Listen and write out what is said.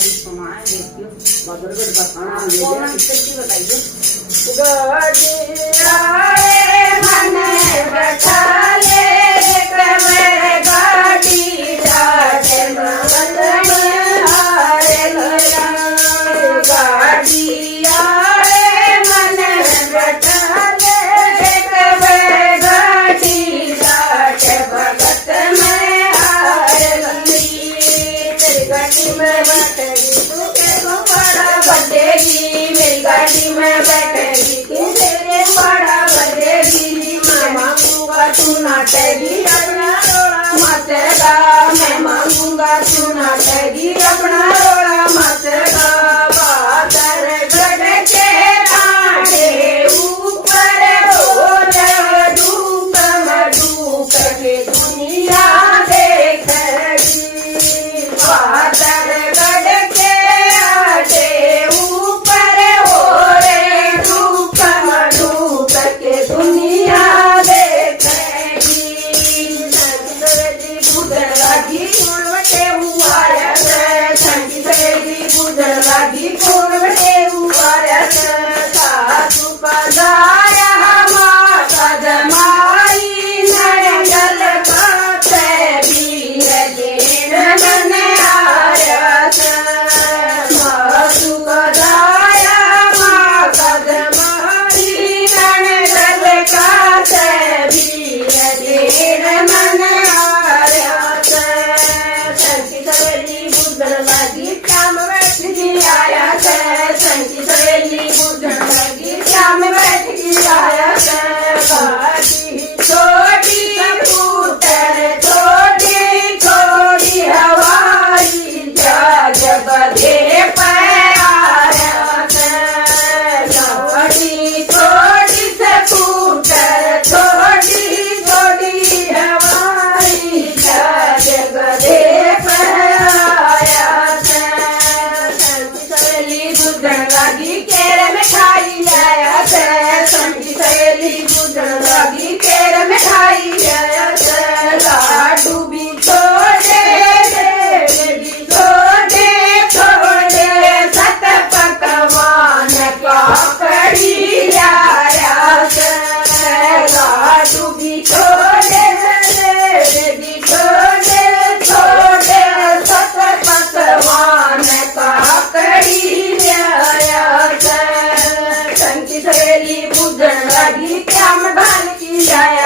सुनाए देखियो बदरगढ़ का खाना ले कौन जाए। कितनी बताइए गड़िया रे मन बैठा ले कवे गाड़ी जाके मंगल हारे लया गाड़िया रे मन बैठा ले कवे गाड़ी जाके भगत में हारे लई तेरी गाड़ी में बैठेगी तू के को बड़ा बजेगी मेरी गाड़ी में बैठेगी तू तेरे बड़ा बजेगी मैं मांगूंगा तू नाटेगी अपना रोड़ा मचेगा मैं मांगूंगा तू नाटेगी अपना रोड़ा मचेगा बादल गढ़ के कांटे ऊपर हो डूब डूब के दुनिया देखेगी बादल गढ़ के आटे ऊपर हो रे डूब डूब के दुनिया देखेगी संगी बुदलागी कोणवटे हुआया संगी बुदलागी कोणवटे हुआया सासू पदाया माता जमाई नरगल काते बीर लेन मन आया सासू पदाया माता जमाई नरगल काते बीर लेन मन आया संगी सवेली बुद्धन लागी श्याम बैठ जी आया संगी सवेली बुद्धन लागी श्याम बैठ जी आया बाटी छोटी कबूतर छोटी छोटी हवाई जग बधे प्यारा छोटी छोटी कबूतर छोटी छोटी हवाई जग बधे प्यारा संगी सवेली बुद्धन लागी केर मिठाई लाया संगी सहेली बुद्धन लागी केर मिठाई लाया लाडू भी छोड़े भी छोड़े छोड़े सत पकवान पापड़ी लाया लाडू भी छोड़े भी छोड़े छोड़े सत पकवान पापड़ी लाया संगी सहेली बुद्धन लागी क्या मधान की जाया